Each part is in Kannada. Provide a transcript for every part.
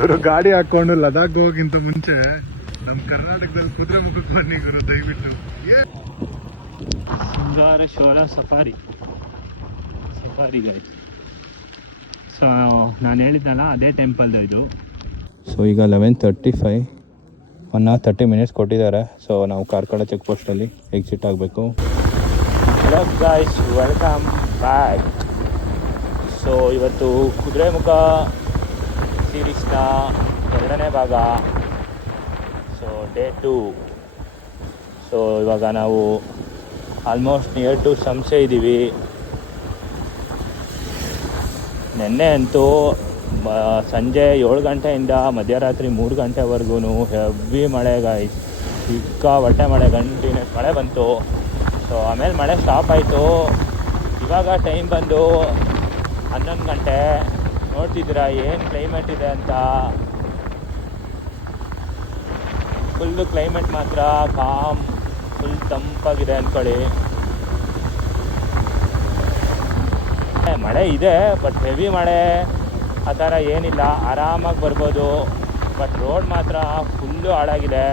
ಅವರು ಗಾಡಿ ಹಾಕೊಂಡು ಲದಾಖ್ ಹೋಗಿಂತ ಮುಂಚೆ ನಮ್ಮ ಕರ್ನಾಟಕದಲ್ಲಿ ಕುದುರೆ ಮುಖಕ್ಕೆ ಬನ್ನಿ ಗುರು ದಯವಿಟ್ಟು. ಶೃಂಗಾರೇಶ್ವರ ಸಫಾರಿ ಗಾಯ್ತು. ಸೊ ನಾನು ಹೇಳಿದ್ನಲ್ಲ ಅದೇ ಟೆಂಪಲ್ದು ಇದು. ಸೊ ಈಗ 11:35, 1 hour 30 minutes ಕೊಟ್ಟಿದ್ದಾರೆ. ಸೊ ನಾವು ಕಾರ್ಕಳ ಚೆಕ್ ಪೋಸ್ಟಲ್ಲಿ ಎಕ್ಸಿಟ್ ಆಗಬೇಕು. Hello guys, welcome back. So ಇವತ್ತು ಕುದುರೆಮುಖ ಸೀರೀಸ್ನ 2ನೇ ಭಾಗ. So day 2. ಸೊ ಇವಾಗ ನಾವು ಆಲ್ಮೋಸ್ಟ್ ನಿಯರ್ ಟು ಸಂಸೆ ಇದ್ದೀವಿ. ನೆನ್ನೆ ಅಂತೂ ಸಂಜೆ 7 ಗಂಟೆಯಿಂದ ಮಧ್ಯರಾತ್ರಿ 3 ಗಂಟೆವರೆಗೂ ಹೆವಿ ಮಳೆ ಗಾಯ್ಸ್, ಸಿಕ್ಕಾಪಟ್ಟೆ ಮಳೆ, ಕಂಟಿನ್ಯೂಸ್ ಮಳೆ ಬಂತು. ಸೊ ಆಮೇಲೆ ಮಳೆ ಸ್ಟಾಪ್ ಆಯಿತು. ಇವಾಗ ಟೈಮ್ ಬಂದು 11 ಗಂಟೆ. ನೋಡ್ತಿದ್ದೀರಾ ಏನು ಕ್ಲೈಮೇಟ್ ಇದೆ ಅಂತ. ಫುಲ್ಲು ಕ್ಲೈಮೇಟ್ ಮಾತ್ರ ಕಾಮ್, ಫುಲ್ ತಂಪಾಗಿದೆ ಅಂದ್ಕೊಳ್ಳಿ. ಮಳೆ ಇದೆ, ಬಟ್ ಹೆವಿ ಮಳೆ ಆ ಥರ ಏನಿಲ್ಲ, ಆರಾಮಾಗಿ ಬರ್ಬೋದು. ಬಟ್ ರೋಡ್ ಮಾತ್ರ ಫುಲ್ಲು ಹಾಳಾಗಿದೆ.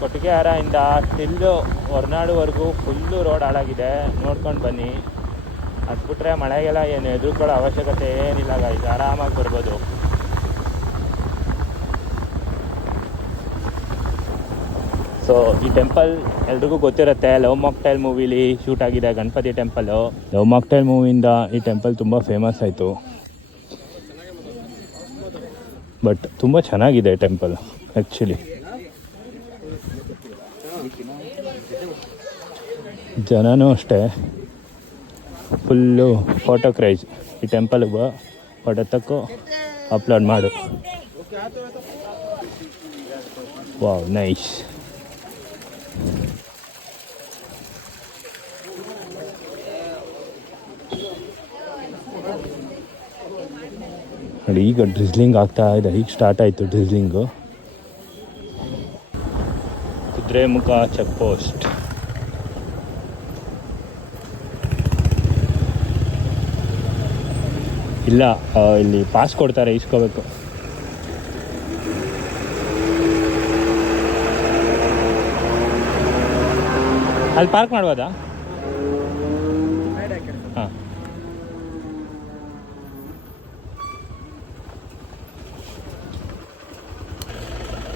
ಕೊಟ್ಟಿಗೆಹಾರದಿಂದ ಟಿಲ್ಲು ಹೊರನಾಡುವರೆಗೂ ಫುಲ್ಲು ರೋಡ್ ಹಾಳಾಗಿದೆ. ನೋಡ್ಕೊಂಡು ಬನ್ನಿ. ಅದು ಬಿಟ್ಟರೆ ಮಳೆಗೆಲ್ಲ ಏನು ಹೆದರ್ಕೊಳ್ಳೋ ಅವಶ್ಯಕತೆ ಏನಿಲ್ಲ ಗಾಯ್ಸ್, ಆರಾಮಾಗಿ ಬರ್ಬೋದು. ಸೊ ಈ ಟೆಂಪಲ್ ಎಲ್ರಿಗೂ ಗೊತ್ತಿರುತ್ತೆ, ಲವ್ ಮಾಕ್ಟೈಲ್ ಮೂವಿಲಿ ಶೂಟ್ ಆಗಿದೆ ಗಣಪತಿ ಟೆಂಪಲ್ಲು. ಲವ್ ಮಾಕ್ಟೈಲ್ ಮೂವಿಯಿಂದ ಈ ಟೆಂಪಲ್ ತುಂಬ ಫೇಮಸ್ ಆಯಿತು. ಬಟ್ ತುಂಬ ಚೆನ್ನಾಗಿದೆ ಟೆಂಪಲ್ ಆ್ಯಕ್ಚುಲಿ. ಜನನೂ ಅಷ್ಟೇ ಫುಲ್ಲು ಫೋಟೋ ಕ್ರೇಜ್. ಈ ಟೆಂಪಲ್ಗೆ ಫೋಟೋ ತಕ್ಕು ಅಪ್ಲೋಡ್ ಮಾಡು. Wow, nice. ನೋಡಿ ಈಗ ಡ್ರಿಸ್ಲಿಂಗ್ ಆಗ್ತಾ ಇದೆ. ಈಗ ಸ್ಟಾರ್ಟ್ ಆಯಿತು ಡ್ರಿಸ್ಲಿಂಗು. Kudremukh check post. ಇಲ್ಲ, ಇಲ್ಲಿ ಪಾಸ್ ಕೊಡ್ತಾರೆ, ಇಸ್ಕೋಬೇಕು. ಅಲ್ಲಿ ಪಾರ್ಕ್ ಮಾಡ್ಬೋದಾ? ಹಾಂ.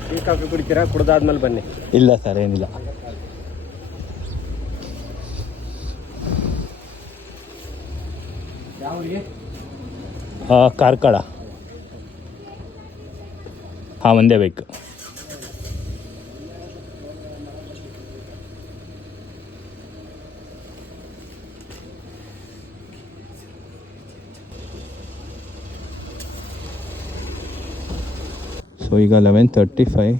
ಟೀ ಕಾಫಿ ಕುಡಿತೀರಾ? ಕುಡ್ದಾದ್ಮೇಲೆ ಬನ್ನಿ. ಇಲ್ಲ ಸರ್, ಏನಿಲ್ಲ. ಕಾರ್ಕಳ. ಹಾಂ, ಒಂದೇ ಬೇಕು. ಸೊ ಈಗ 11:35,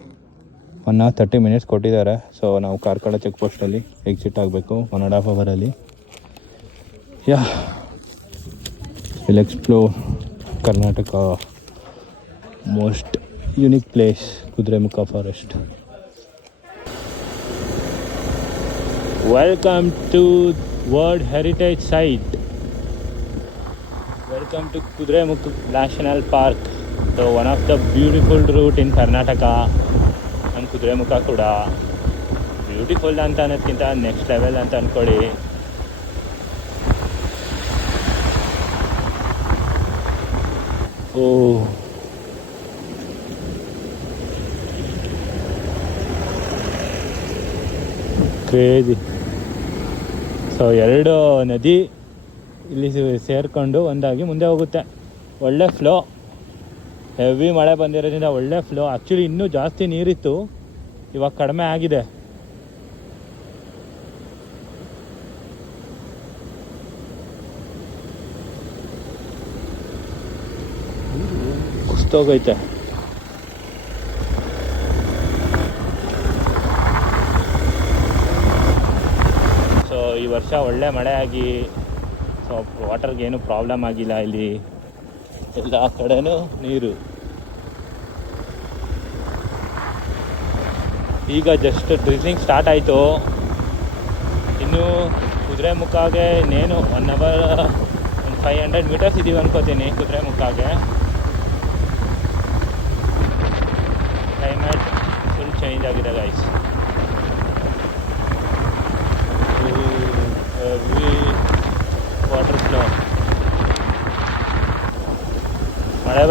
1 hour 30 minutes ಕೊಟ್ಟಿದ್ದಾರೆ. ಸೊ ನಾವು ಕಾರ್ಕಳ ಚೆಕ್ ಪೋಸ್ಟಲ್ಲಿ ಎಕ್ಸಿಟ್ ಆಗಬೇಕು 1.5 hour. Yeah, will explore Karnataka most unique place, Kudremukh forest. Welcome to world heritage site. Welcome to Kudremukh national park. So one of the beautiful route in Karnataka. ನಮ್ಮ ಕುದುರೆಮುಖ ಕೂಡ ಬ್ಯೂಟಿಫುಲ್ ಅಂತ ಅನ್ನೋದಕ್ಕಿಂತ ನೆಕ್ಸ್ಟ್ ಲೆವೆಲ್ ಅಂತ ಅಂದ್ಕೊಳ್ಳಿ. ಓ, ಕ್ರೇಜಿ. ಸೊ 2 ನದಿ ಇಲ್ಲಿ ಸೇರಿಕೊಂಡು ಒಂದಾಗಿ ಮುಂದೆ ಹೋಗುತ್ತೆ. ಒಳ್ಳೆ ಫ್ಲೋ, ಹೆವಿ ಮಳೆ ಬಂದಿರೋದ್ರಿಂದ ಒಳ್ಳೆ ಫ್ಲೋ. ಆ್ಯಕ್ಚುಲಿ ಇನ್ನೂ ಜಾಸ್ತಿ ನೀರಿತ್ತು, ಇವಾಗ ಕಡಿಮೆ ಆಗಿದೆ. ಕುಸ್ತೋಗೈತೆ. ಸೊ ಈ ವರ್ಷ ಒಳ್ಳೆ ಮಳೆ ಆಗಿ ಸೊ ವಾಟರ್ಗೇನು ಪ್ರಾಬ್ಲಮ್ ಆಗಿಲ್ಲ. ಇಲ್ಲಿ ಎಲ್ಲ ಕಡೆನೂ ನೀರು. ಈಗ ಜಸ್ಟ್ ಡ್ರಿಸ್ಲಿಂಗ್ ಸ್ಟಾರ್ಟ್ ಆಯಿತು. ಇನ್ನು ಕುದುರೆಮುಖಗೆ ಇನ್ನೇನು 1 hour 500 meters ಇದ್ದೀವಿ ಅನ್ಕೋತೀನಿ ಕುದುರೆಮುಖಗೆ.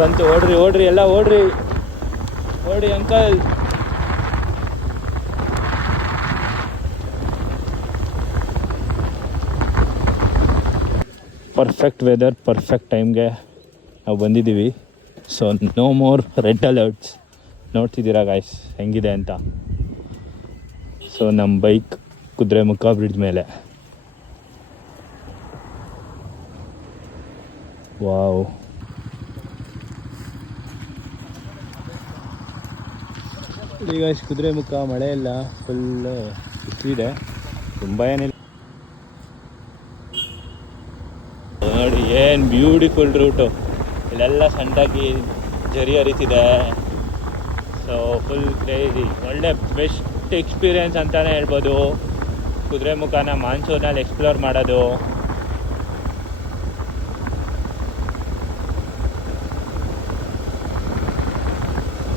ಬಂತು. ಓಡ್ರಿ ಓಡ್ರಿ ಎಲ್ಲ ಓಡ್ರಿ, ಓಡಿ ಅಂಕಲ್. ಪರ್ಫೆಕ್ಟ್ ವೆದರ್, ಪರ್ಫೆಕ್ಟ್ ಟೈಮ್ಗೆ ನಾವು ಬಂದಿದ್ದೀವಿ. So no more red alerts. ನೋಡ್ತಿದ್ದೀರಾ ಗಾಯ್ಸ್ ಹೆಂಗಿದೆ ಅಂತ. ಸೊ ನಮ್ಮ ಬೈಕ್ ಕುದುರೆಮುಖ ಬ್ರಿಡ್ಜ್ ಮೇಲೆ. ವಾವ್, ಈಗ ಕುದುರೆಮುಖ ಮಳೆ ಇಲ್ಲ, ಫುಲ್ ಬಿಸಿಲಿದೆ, ತುಂಬ ಏನಿಲ್ಲ. ನೋಡಿ ಏನು ಬ್ಯೂಟಿಫುಲ್ ರೂಟು. ಇಲ್ಲೆಲ್ಲ ಸಣ್ಣದಾಗಿ ಜರಿ ಹರಿತಿದೆ. ಸೊ ಫುಲ್ ಕ್ರೇಜಿ, ಒಳ್ಳೆ ಬೆಸ್ಟ್ ಎಕ್ಸ್ಪೀರಿಯೆನ್ಸ್ ಅಂತಲೇ ಹೇಳ್ಬೋದು ಕುದುರೆಮುಖನ ಮಾನ್ಸೂನಲ್ಲಿ ಎಕ್ಸ್ಪ್ಲೋರ್ ಮಾಡೋದು.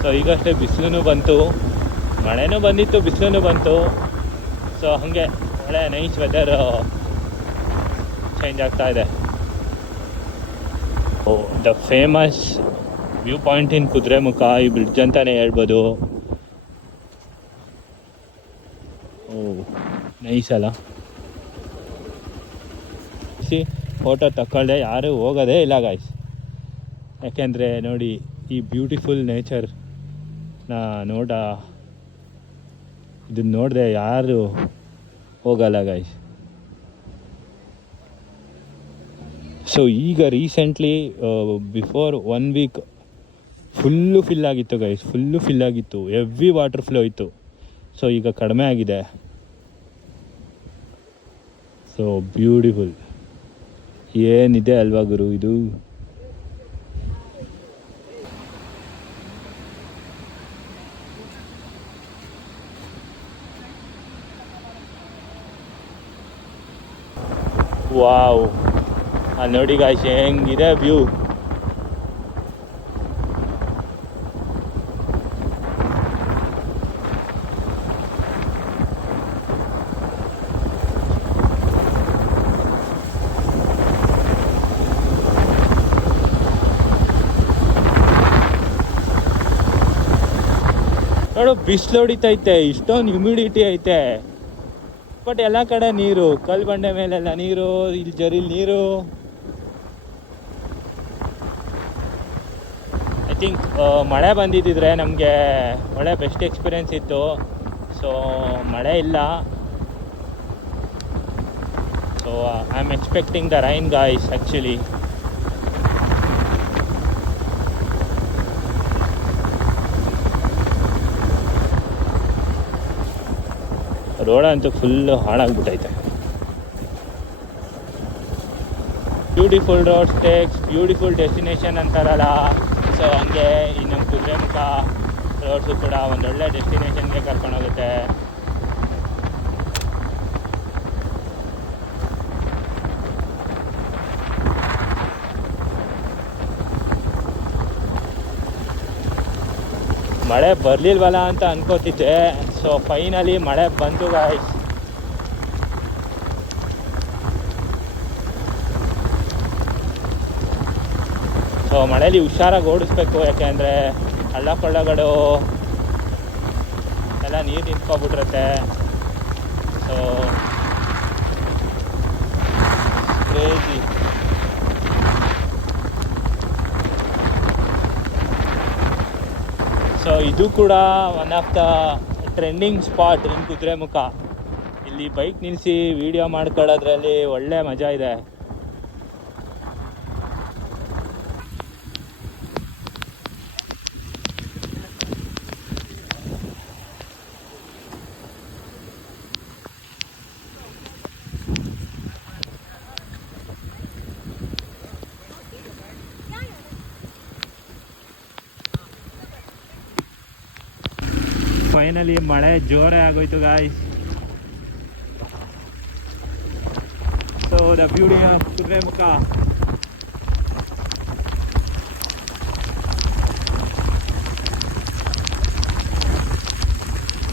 ಸೊ ಈಗಷ್ಟೇ ಬಿಸಿಲು ಬಂತು, ಮಳೆನೂ ಬಂದಿತ್ತು, ಬಿಸಿಲು ಬಂತು. ಸೊ ಹಾಗೆ ಒಳ್ಳೆ ನೈಸ್ ವೆದರ್ ಚೇಂಜ್ ಆಗ್ತಾ ಇದೆ. The famous view point in Kudremukh ಈ ಬ್ರಿಡ್ಜ್ ಅಂತಲೇ ಹೇಳ್ಬೋದು. ನೈಸ್ ಅಲ್ಲ. ಫೋಟೋ ತಗೊಳ್ದೆ ಯಾರೂ ಹೋಗೋದೇ ಇಲ್ಲ ಗಾಯ್ಸ್. ಯಾಕೆಂದರೆ ನೋಡಿ ಈ ಬ್ಯೂಟಿಫುಲ್ ನೇಚರ್ ಇದನ್ನ ನೋಡಿದೆ ಯಾರು ಹೋಗಲ್ಲ ಗಾಯ್ಸ್. ಸೊ ಈಗ recently before 1 week full fill ಆಗಿತ್ತು ಗೈಸ್, ಫುಲ್ಲು ಫಿಲ್ ಆಗಿತ್ತು, ಹೆವಿ ವಾಟರ್ ಫ್ಲೋ ಇತ್ತು. ಸೊ ಈಗ ಕಡಿಮೆ ಆಗಿದೆ. ಸೊ ಬ್ಯೂಟಿಫುಲ್ ಏನಿದೆ ಅಲ್ವಾ ಗುರು ಇದು. ವಾವ್, ನೋಡಿ ಗಾಯ್ಸ್ ಹೆಂಗಿದೆ ವ್ಯೂ. ನೋಡು ಬಿಸಿಲು ಹೊಡಿತೈತೆ, ಇಷ್ಟೊಂದು ಹ್ಯುಮಿಡಿಟಿ ಐತೆ, ಬಟ್ ಎಲ್ಲ ಕಡೆ ನೀರು, ಕಲ್ಲು ಬಂಡೆ ಮೇಲೆಲ್ಲ ನೀರು, ಇಲ್ಲಿ ಜರಿಲ್ ನೀರು. ಐ ಥಿಂಕ್ ಮಳೆ ಬಂದಿದ್ದಿದ್ರೆ ನಮಗೆ ಒಳ್ಳೆ ಬೆಸ್ಟ್ ಎಕ್ಸ್ಪೀರಿಯೆನ್ಸ್ ಇತ್ತು. ಸೊ ಮಳೆ ಇಲ್ಲ. So I am expecting the rain guys actually. Road ಅಂತೂ ಫುಲ್ಲು ಹಾಳಾಗ್ಬಿಟ್ಟೈತೆ. Beautiful road takes beautiful destination ಅಂತಾರಲ್ಲ, ಸೊ ಹಂಗೆ ಈ ನಮ್ಮ ಕುದುರೆಮುಖ ರೋಡ್ಸು ಕೂಡ ಒಂದೊಳ್ಳೆ ಡೆಸ್ಟಿನೇಷನ್ಗೆ ಕರ್ಕೊಂಡೋಗುತ್ತೆ. ಮಳೆ ಬರಲಿಲ್ವಲ್ಲ ಅಂತ ಅನ್ಕೋತಿದ್ದೆ. ಸೊ ಫೈನಲಿ ಮಳೆ ಬಂತು ಗಾಯ್ಸ್. ಸೊ ಮಳೇಲಿ ಹುಷಾರಾಗಿ ಓಡಿಸ್ಬೇಕು, ಯಾಕೆಂದರೆ ಹಳ್ಳ ಕೊಳ್ಳಗಳು ಎಲ್ಲ ನೀರು ನಿಂತ್ಕೊಬಿಟ್ಟಿರುತ್ತೆ. So crazy. ಸೊ ಇದು ಕೂಡ one of the trending spot ಇನ್ ಕುದುರೆಮುಖ. ಇಲ್ಲಿ ಬೈಕ್ ನಿಲ್ಲಿಸಿ ವಿಡಿಯೋ ಮಾಡ್ಕೊಳ್ಳೋದ್ರಲ್ಲಿ ಒಳ್ಳೆ ಮಜಾ ಇದೆ. ಫೈನಲಿ ಮಳೆ ಜೋರೇ ಆಗೋಯ್ತು guys. So the beauty of Kudremukh.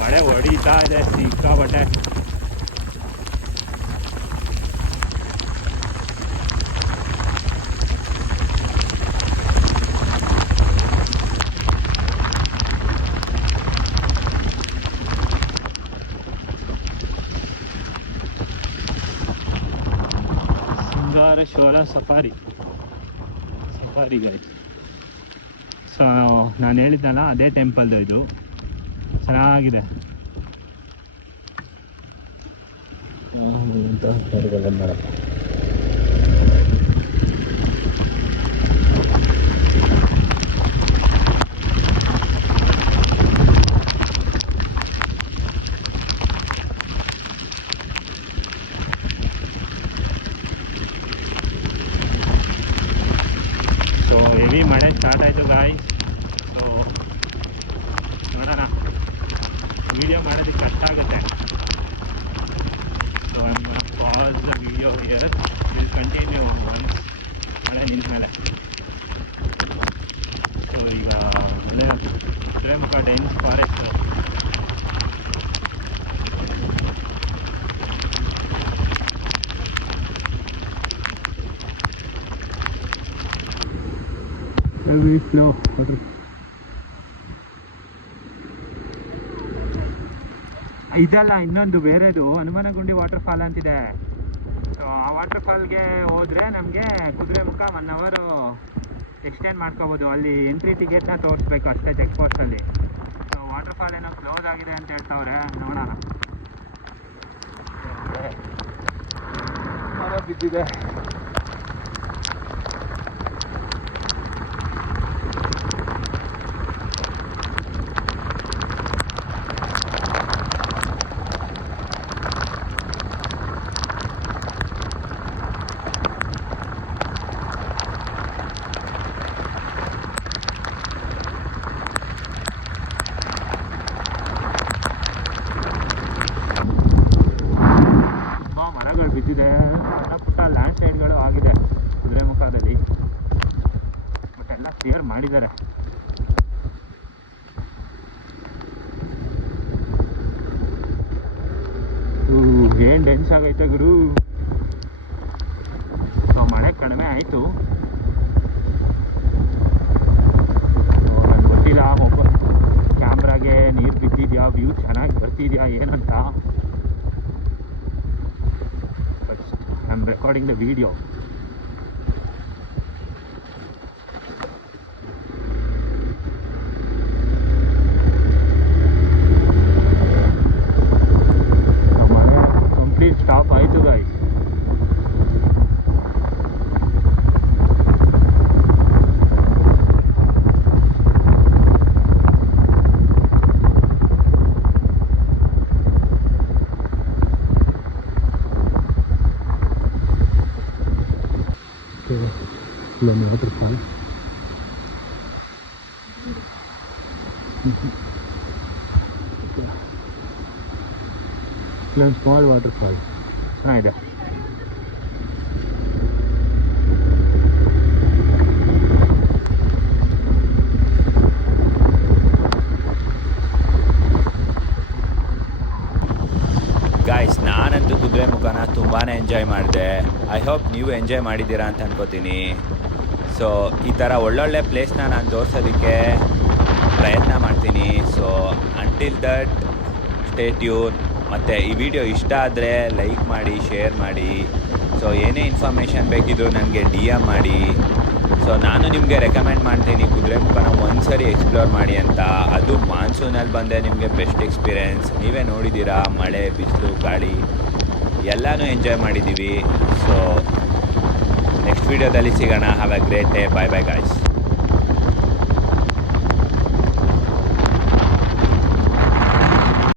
ಮಳೆ ಹೊಡಿತಾ ಇದೆ ಸಿಕ್ಕಾಪಟ್ಟೆ. Shola safari guys. ಸೊ ನಾನು ಹೇಳಿದ್ನಲ್ಲ ಅದೇ ಟೆಂಪಲ್ದು ಇದು, ಚೆನ್ನಾಗಿದೆ. ಸೊ ಹೆವಿ ಮಳೆ ಸ್ಟಾರ್ಟ್ ಆಯಿತು ಗಾಯ್ಸ್. ಸೊ ನೋಡೋಣ, ವಿಡಿಯೋ ಮಾಡೋದಕ್ಕೆ ಕಷ್ಟ ಆಗುತ್ತೆ. So I am pass the video here, will continue once ಮಳೆ ನಿಂತ ಮೇಲೆ. ಸೊ ಈಗ ಅಲ್ಲೇ Kudremukh dense forest. Heavy flow water. ಇದಲ್ಲ, ಇನ್ನೊಂದು ಬೇರೆದು ಹನುಮನಗುಂಡಿ ವಾಟರ್ ಫಾಲ್ ಅಂತಿದೆ. ಸೊ ಆ ವಾಟರ್ ಫಾಲ್ಗೆ ಹೋದರೆ ನಮಗೆ ಕುದುರೆಮುಖ 1 hour ಎಕ್ಸ್ಟೆಂಡ್ ಮಾಡ್ಕೋಬೋದು. ಅಲ್ಲಿ ಎಂಟ್ರಿ ಟಿಕೆಟ್ನ ತೋರಿಸ್ಬೇಕು ಅಷ್ಟೇ ಚೆಕ್ ಪೋಸ್ಟಲ್ಲಿ. ಸೊ ವಾಟರ್ ಫಾಲ್ ಏನೋ ಕ್ಲೋಸ್ ಆಗಿದೆ ಅಂತ ಹೇಳ್ತಾವ್ರೆ, ನೋಡೋಣ. ಮರ ಬಿದ್ದಿದೆ. ಮರಗಳು ಬಿದ್ದಿದೆ, ಸಣ್ಣ ಪುಟ್ಟ ಲ್ಯಾಂಡ್ ಸ್ಲೈಡ್ಗಳು ಆಗಿದೆ ಕುದುರೆಮುಖದಲ್ಲಿ, ಬಟ್ ಎಲ್ಲ ಕ್ಲಿಯರ್ ಮಾಡಿದ್ದಾರೆ. ಏನು ಡೆನ್ಸ್ ಆಗೈತೆ ಗುರು. ಮಳೆ ಕಡಿಮೆ ಆಯಿತು, ನನಗೆ ಗೊತ್ತಿಲ್ಲ ಮೊಬೈಲ್ ಕ್ಯಾಮ್ರಾಗೆ ನೀರು ಬಿದ್ದಿದೆಯಾ, ವ್ಯೂ ಚೆನ್ನಾಗಿ ಬರ್ತಿದೆಯಾ ಏನಂತ. I'm recording the video. Complete stop ಆಯಿತು guys. ಇಲ್ಲೊಂದು ವಾಟರ್ ಫಾಲ್. ಇಲ್ಲೊಂದು ಸ್ಮಾಲ್ ವಾಟರ್ ಫಾಲ್ ಚೆನ್ನಾಗಿದೆ. ಗಾಯ್ಸ್, ನಾನಂತೂ ಕುದುರೆಮುಖನ ತುಂಬಾ ಎಂಜಾಯ್ ಮಾಡಿದೆ. ಐ ಹೋಪ್ ನೀವು ಎಂಜಾಯ್ ಮಾಡಿದ್ದೀರಾ ಅಂತ ಅನ್ಕೋತೀನಿ. ಸೊ ಈ ಥರ ಒಳ್ಳೊಳ್ಳೆ ಪ್ಲೇಸ್ನ ನಾನು ತೋರಿಸೋದಕ್ಕೆ ಪ್ರಯತ್ನ ಮಾಡ್ತೀನಿ. So until that stay tune. ಮತ್ತು ಈ ವಿಡಿಯೋ ಇಷ್ಟ ಆದರೆ ಲೈಕ್ ಮಾಡಿ, ಶೇರ್ ಮಾಡಿ. ಸೊ ಏನೇ ಇನ್ಫಾರ್ಮೇಷನ್ ಬೇಕಿದ್ರು ನನಗೆ DM ಮಾಡಿ. ಸೊ ನಾನು ನಿಮಗೆ ರೆಕಮೆಂಡ್ ಮಾಡ್ತೀನಿ ಕುದುರೆಮುಖನ ಒಂದ್ಸರಿ ಎಕ್ಸ್ಪ್ಲೋರ್ ಮಾಡಿ ಅಂತ. ಅದು ಮಾನ್ಸೂನಲ್ಲಿ ಬಂದರೆ ನಿಮಗೆ ಬೆಸ್ಟ್ ಎಕ್ಸ್ಪೀರಿಯೆನ್ಸ್. ನೀವೇ ನೋಡಿದ್ದೀರಾ, ಮಳೆ, ಬಿಸಿಲು, ಗಾಳಿ ಎಲ್ಲನೂ ಎಂಜಾಯ್ ಮಾಡಿದ್ದೀವಿ. ಸೊ ನೆಕ್ಸ್ಟ್ ವೀಡಿಯೋದಲ್ಲಿ ಸಿಗೋಣ. Have a great day. Bye bye guys.